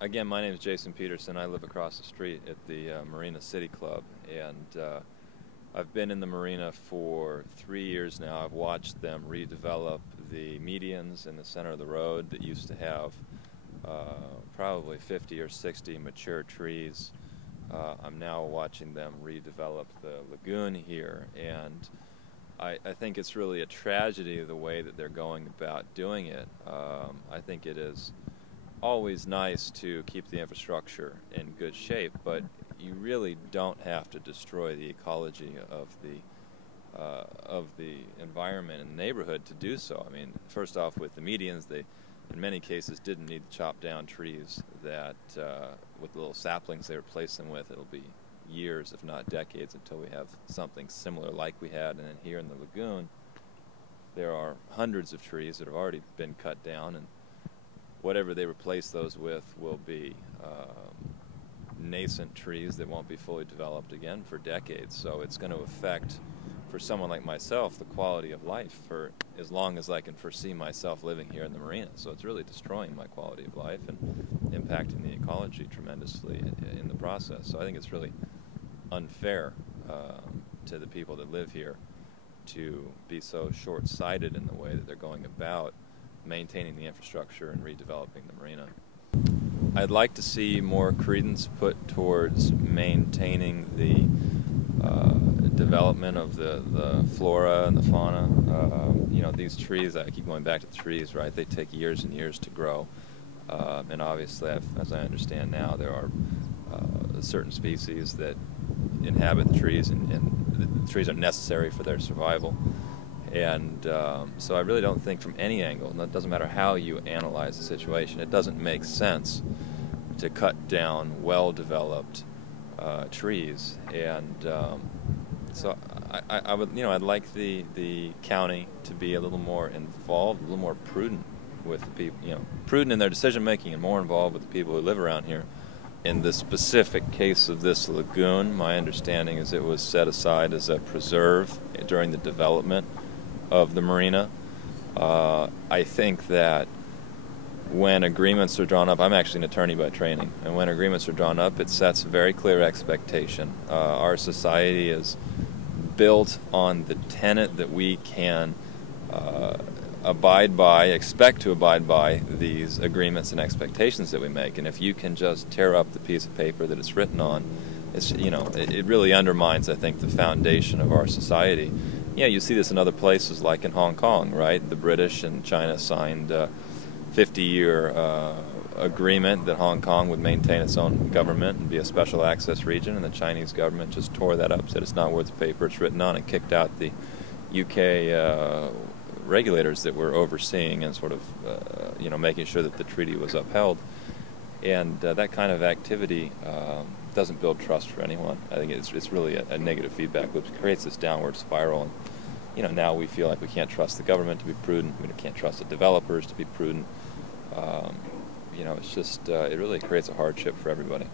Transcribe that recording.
Again, my name is Jason Peterson. I live across the street at the Marina City Club, and I've been in the marina for 3 years now. I've watched them redevelop the medians in the center of the road that used to have probably 50 or 60 mature trees. I'm now watching them redevelop the lagoon here, and I think it's really a tragedy the way that they're going about doing it. I think it is always nice to keep the infrastructure in good shape, but you really don't have to destroy the ecology of the environment and the neighborhood to do so. I mean, first off, with the medians, they in many cases didn't need to chop down trees that with the little saplings they replaced them with. It'll be years, if not decades, until we have something similar like we had. And then here in the lagoon, there are hundreds of trees that have already been cut down, and whatever they replace those with will be nascent trees that won't be fully developed again for decades. So it's going to affect, for someone like myself, the quality of life for as long as I can foresee myself living here in the marina. So it's really destroying my quality of life and impacting the ecology tremendously in the process. So I think it's really unfair to the people that live here to be so short-sighted in the way that they're going about maintaining the infrastructure and redeveloping the marina. I'd like to see more credence put towards maintaining the development of the flora and the fauna. You know, these trees, I keep going back to the trees, right? They take years and years to grow. And obviously, as I understand now, there are certain species that inhabit the trees, and the trees are necessary for their survival. And so I really don't think from any angle, and it doesn't matter how you analyze the situation, it doesn't make sense to cut down well-developed trees. And so I would, I'd like the county to be a little more involved, a little more prudent with the people, prudent in their decision-making and more involved with the people who live around here. In the specific case of this lagoon, my understanding is it was set aside as a preserve during the development of the marina. I think that when agreements are drawn up, I'm actually an attorney by training, and when agreements are drawn up, it sets a very clear expectation. Our society is built on the tenet that we can abide by, expect to abide by these agreements and expectations that we make. And if you can just tear up the piece of paper that it's written on, it really undermines, I think, the foundation of our society. Yeah, you see this in other places, like in Hong Kong, right? The British and China signed a 50-year agreement that Hong Kong would maintain its own government and be a special access region, and the Chinese government just tore that up, said it's not worth the paper it's written on, and kicked out the UK regulators that were overseeing and sort of, making sure that the treaty was upheld. And that kind of activity doesn't build trust for anyone. I think it's really a negative feedback loop. It creates this downward spiral. And now we feel like we can't trust the government to be prudent. We can't trust the developers to be prudent. It's just it really creates a hardship for everybody.